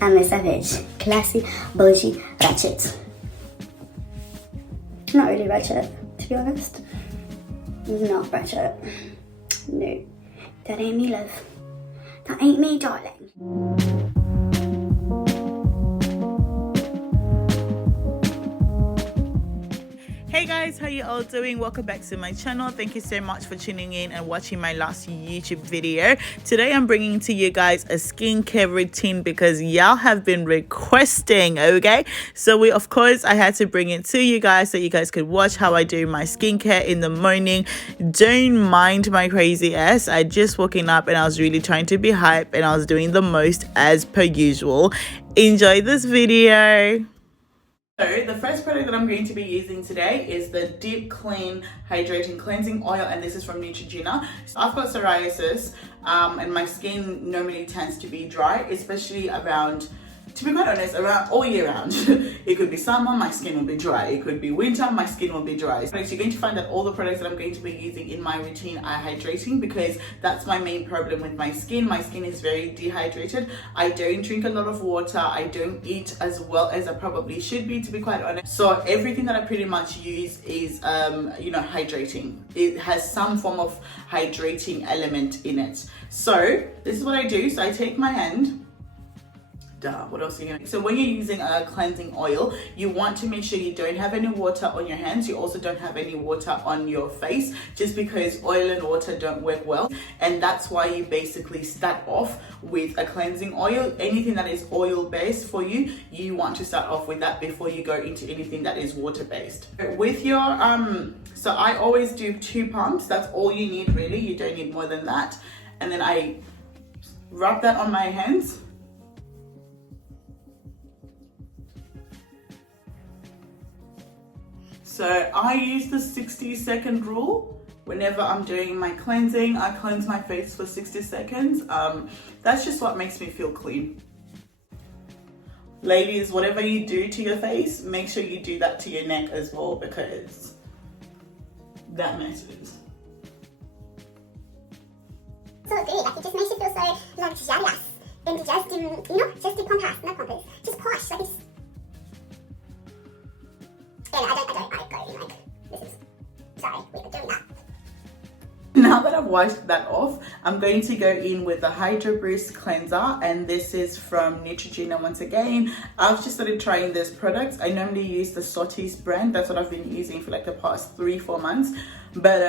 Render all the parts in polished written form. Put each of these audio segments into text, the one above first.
I'm a savage. Classy, bougie, ratchet. Not really ratchet, to be honest. Not ratchet. No. That ain't me, love. That ain't me, darling. Hey guys, how you all doing? Welcome back to my channel. Thank you so much for tuning in and watching my last YouTube video. Today I'm bringing to you guys a skincare routine because y'all have been requesting, okay? So I had to bring it to you guys so you guys could watch how I do my skincare in the morning. Don't mind my crazy ass. I just woken up and I was really trying to be hype and I was doing the most as per usual. Enjoy this video. So the first product that I'm going to be using today is the Deep Clean Hydrating Cleansing Oil, and this is from Neutrogena. So I've got psoriasis and my skin normally tends to be dry, especially around, to be quite honest, around all year round. It could be summer, my skin will be dry. It could be winter, my skin will be dry. So you're going to find that all the products that I'm going to be using in my routine are hydrating because that's my main problem with my skin. My skin is very dehydrated. I don't drink a lot of water. I don't eat as well as I probably should be, to be quite honest. So everything that I pretty much use is, hydrating. It has some form of hydrating element in it. So this is what I do. So I take my hand. What else are you gonna do? So when you're using a cleansing oil, you want to make sure you don't have any water on your hands. You also don't have any water on your face, just because oil and water don't work well. And that's why you basically start off with a cleansing oil. Anything that is oil based for you, you want to start off with that before you go into anything that is water based. With your so I always do 2 pumps. That's all you need really. You don't need more than that. And then I rub that on my hands. So I use the 60-second rule. Whenever I'm doing my cleansing, I cleanse my face for 60 seconds. That's just what makes me feel clean. Ladies, whatever you do to your face, make sure you do that to your neck as well, because that matters. So good, like it just makes you feel so luxurious and just compact, not compact, just posh, like it's. Yeah, I go in like, this is, sorry, we are doing that. Now that I've washed that off, I'm going to go in with the Hydro Boost Cleanser, and this is from Neutrogena once again. I've just started trying this product. I normally use the Sotis brand. That's what I've been using for like the past 3-4 months. But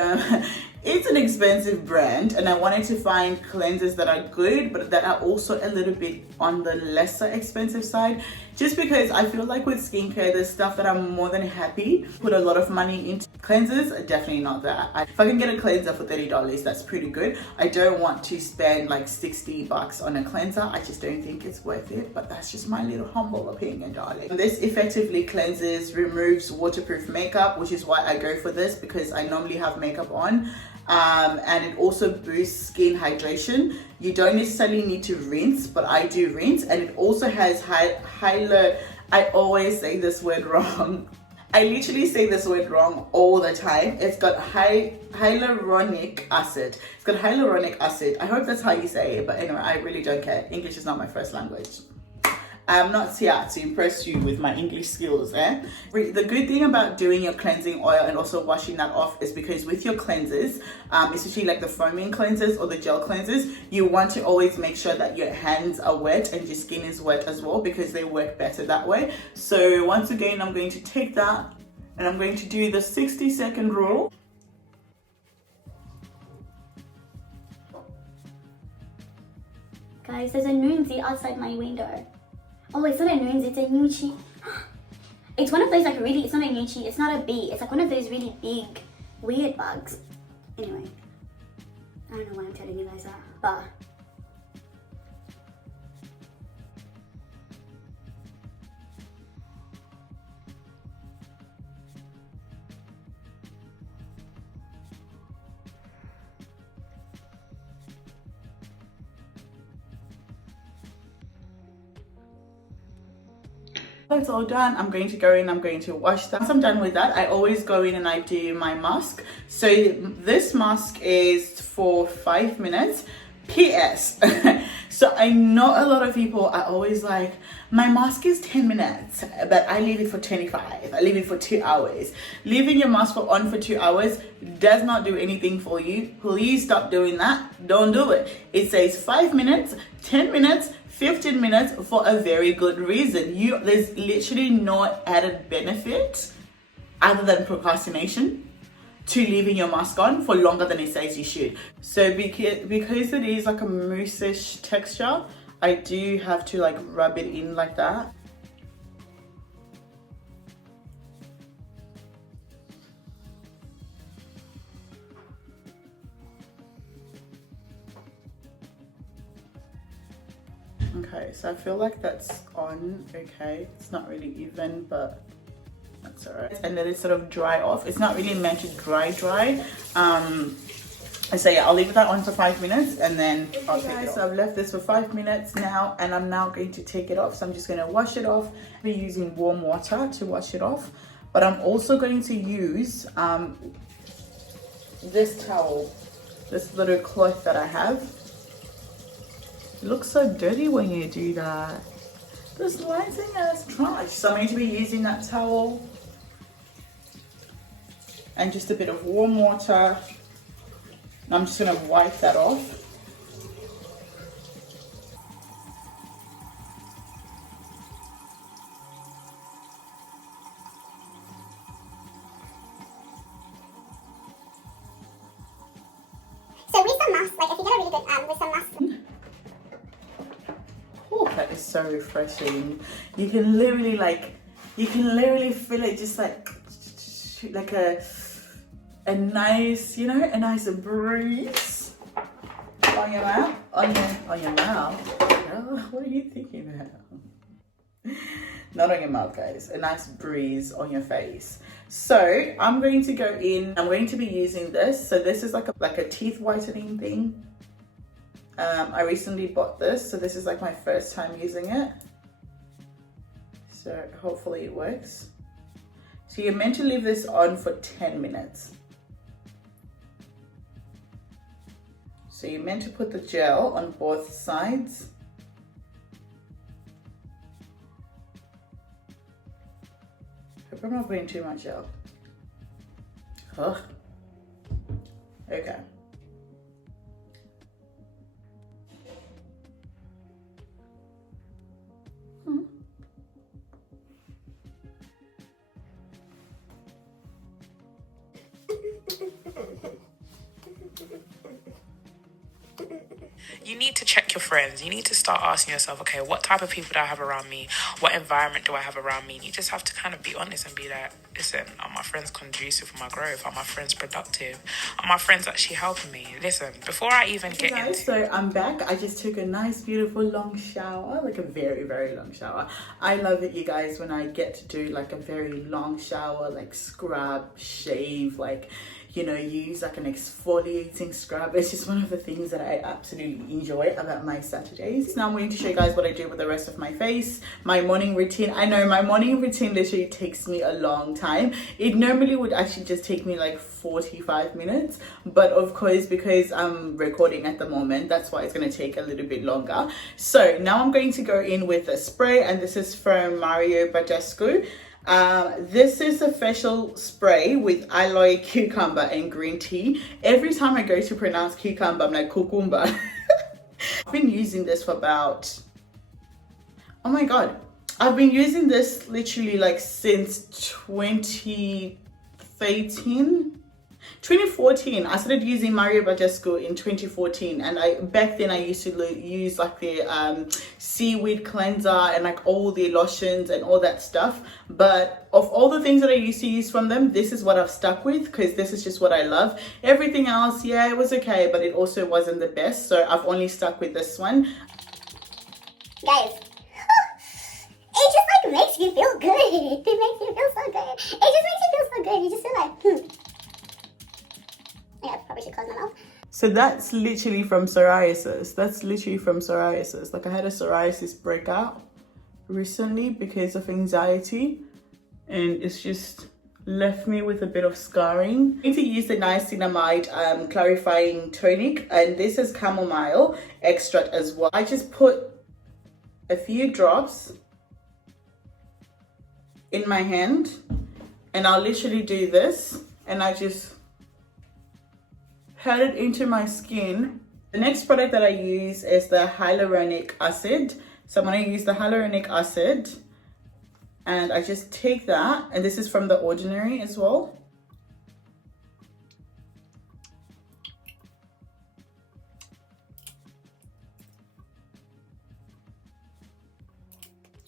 it's an expensive brand, and I wanted to find cleansers that are good, but that are also a little bit on the lesser expensive side. Just because I feel like with skincare, there's stuff that I'm more than happy put a lot of money into. Cleansers, definitely not that. If I can get a cleanser for $30, that's pretty good. I don't want to spend like $60 on a cleanser. I just don't think it's worth it, but that's just my little humble opinion, darling. This effectively cleanses, removes waterproof makeup, which is why I go for this, because I normally have makeup on. And it also boosts skin hydration. You don't necessarily need to rinse, but I do rinse. And it also has I always say this word wrong. I literally say this word wrong all the time. It's got hyaluronic acid. It's got hyaluronic acid. I hope that's how you say it, but anyway, I really don't care. English is not my first language. I'm not here to impress you with my English skills, eh? The good thing about doing your cleansing oil and also washing that off is because with your cleansers, especially like the foaming cleansers or the gel cleansers, you want to always make sure that your hands are wet and your skin is wet as well, because they work better that way. So once again, I'm going to take that and I'm going to do the 60-second rule. Guys, there's a noonsy outside my window. Oh, it's not a noons, it's a nuchi. It's one of those like really, it's not a nuchi, it's not a bee. It's like one of those really big, weird bugs. Anyway, I don't know why I'm telling you guys that, but that's all done. I'm going to go in, I'm going to wash that. Once I'm done with that, I always go in and I do my mask. So this mask is for 5 minutes. PS, So I know a lot of people are always like, my mask is 10 minutes, but I leave it for 25. I leave it for 2 hours. Leaving your mask on for 2 hours does not do anything for you. Please stop doing that. Don't do it. It says 5 minutes, 10 minutes, 15 minutes for a very good reason. There's literally no added benefit other than procrastination to leaving your mask on for longer than it says you should. So because it is like a mousse-ish texture, I do have to like rub it in like that. Okay, so I feel like that's on okay. It's not really even, but that's alright. And let it sort of dry off. It's not really meant to dry. So yeah, I'll leave that on for 5 minutes and then I'll take it off. So I've left this for 5 minutes now and I'm now going to take it off. So I'm just going to wash it off. I'll be using warm water to wash it off. But I'm also going to use this towel, this little cloth that I have. It looks so dirty when you do that. This lighting is trash. So I'm going to be using that towel and just a bit of warm water. And I'm just going to wipe that off. So with some mask, like if you get a really good with some mask. Oh, that is so refreshing. You can literally feel it just like a nice, you know, a nice breeze on your mouth, on your mouth. Oh, what are you thinking about? Not on your mouth, guys. A nice breeze on your face. So I'm going to go in. I'm going to be using this. So this is like a teeth whitening thing. I recently bought this, so this is like my first time using it. So hopefully it works. So you're meant to leave this on for 10 minutes. So you're meant to put the gel on both sides. Hope I'm not putting too much gel. Ugh. Okay. You need to check your friends. You need to start asking yourself, okay, what type of people do I have around me? What environment do I have around me? You just have to kind of be honest and be like, listen, are my friends conducive for my growth? Are my friends productive? Are my friends actually helping me? Listen, before I even get into... So I'm back. I just took a nice, beautiful, long shower, like a very, very long shower. I love it, you guys, when I get to do like a very long shower, like scrub, shave, like, you know, use like an exfoliating scrub. It's just one of the things that I absolutely enjoy about my Saturdays. Now I'm going to show you guys what I do with the rest of my face, my morning routine. I know my morning routine literally takes me a long time. It normally would actually just take me like 45 minutes, but of course, because I'm recording at the moment, that's why it's going to take a little bit longer. So now I'm going to go in with a spray, and this is from Mario Badescu. This is a facial spray with aloe, cucumber and green tea. Every time I go to pronounce cucumber, I'm like cucumber. I've been using this for about, oh my god, I've been using this literally like since 2014. I started using Mario Badescu in 2014, and back then I used to use like the seaweed cleanser and like all the lotions and all that stuff. But of all the things that I used to use from them, this is what I've stuck with, because this is just what I love. Everything else, yeah, it was okay, but it also wasn't the best, so I've only stuck with this one. Guys, it just like makes you feel good. It makes you feel so good. It just makes you feel so good. You just feel like, yeah, I probably should close my mouth. So that's literally from psoriasis. Like I had a psoriasis breakout recently because of anxiety, and it's just left me with a bit of scarring. I'm going to use the niacinamide clarifying tonic, and this is chamomile extract as well. I just put a few drops in my hand, and I'll literally do this, and I just pat it into my skin. The next product that I use is the hyaluronic acid. So I'm going to use the hyaluronic acid, and I just take that, and this is from The Ordinary as well.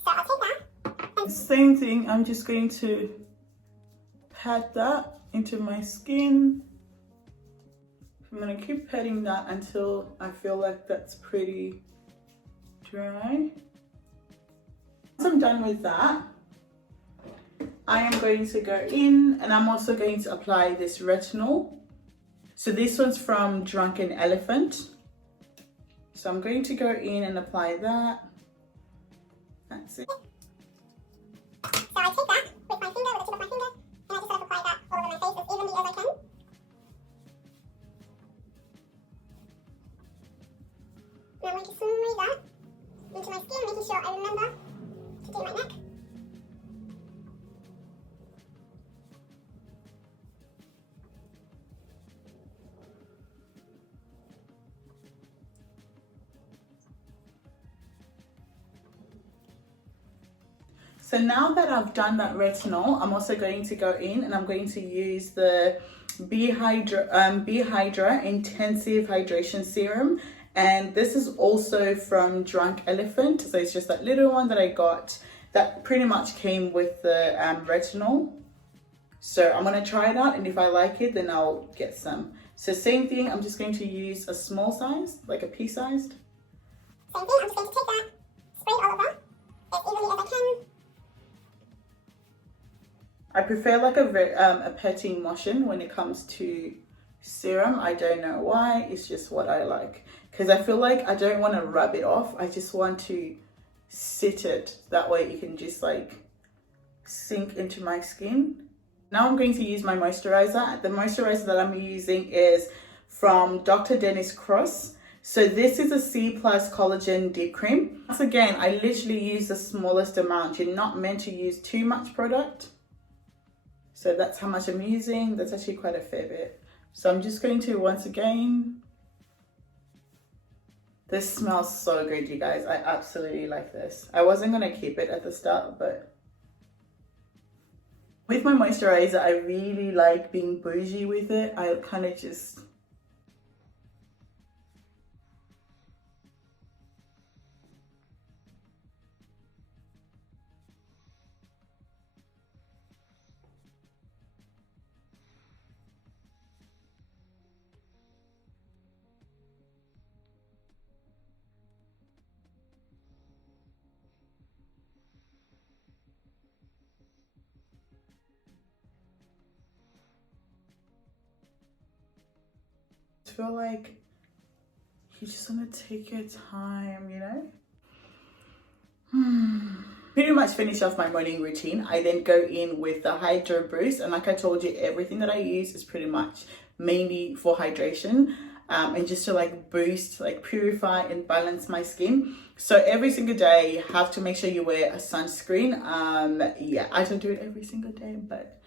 So I'll take that. Same thing, I'm just going to pat that into my skin. I'm going to keep patting that until I feel like that's pretty dry. Once I'm done with that, I am going to go in, and I'm also going to apply this retinol. So this one's from Drunken Elephant. So I'm going to go in and apply that. That's it. So I take that with my finger, with the tip of my finger, and I just sort of apply that all over my face as evenly as I can. Now I'm going to smooth that into my skin, making sure I remember to do my neck. So now that I've done that retinol, I'm also going to go in and I'm going to use the Behydra Intensive Hydration Serum. And this is also from Drunk Elephant. So it's just that little one that I got that pretty much came with the retinol. So I'm going to try it out, and if I like it, then I'll get some. So same thing, I'm just going to use a small size, like a pea-sized. Same thing, I'm just going to take that, spread all over as evenly as I can. I prefer like a petting motion when it comes to serum. I don't know why, it's just what I like. Because I feel like I don't want to rub it off. I just want to sit it. That way it can just like sink into my skin. Now I'm going to use my moisturizer. The moisturizer that I'm using is from Dr. Dennis Cross. So this is a C+ collagen deep cream. Once again, I literally use the smallest amount. You're not meant to use too much product. So that's how much I'm using. That's actually quite a fair bit. So I'm just going to, once again, this smells so good, you guys. I absolutely like this. I wasn't going to keep it at the start, but with my moisturizer, I really like being bougie with it. I kind of just... feel like you just want to take your time, you know? Pretty much finish off my morning routine. I then go in with the Hydro Boost, and like I told you, everything that I use is pretty much mainly for hydration and just to like boost, like purify and balance my skin. So every single day you have to make sure you wear a sunscreen. Yeah, I don't do it every single day, but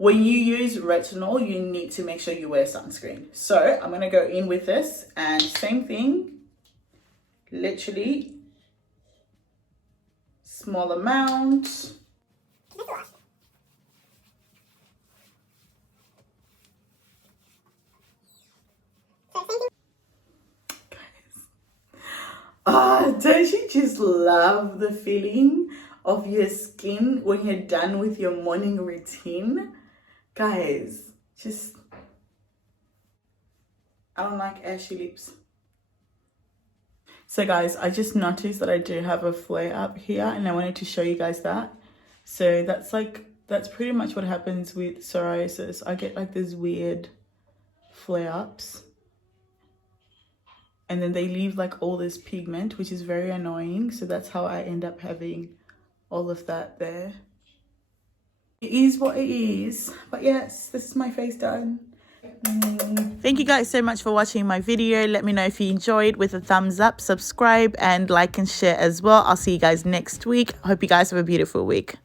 when you use retinol, you need to make sure you wear sunscreen. So I'm going to go in with this, and same thing, literally small amount. Don't you just love the feeling of your skin when you're done with your morning routine? Guys, just, I don't like ashy lips. So guys, I just noticed that I do have a flare up here, and I wanted to show you guys that. So that's pretty much what happens with psoriasis. I get like these weird flare ups, and then they leave like all this pigment, which is very annoying. So that's how I end up having all of that there. It is what it is. But yes, this is my face done. Thank you guys so much for watching my video. Let me know if you enjoyed with a thumbs up, subscribe and like and share as well. I'll see you guys next week. Hope you guys have a beautiful week.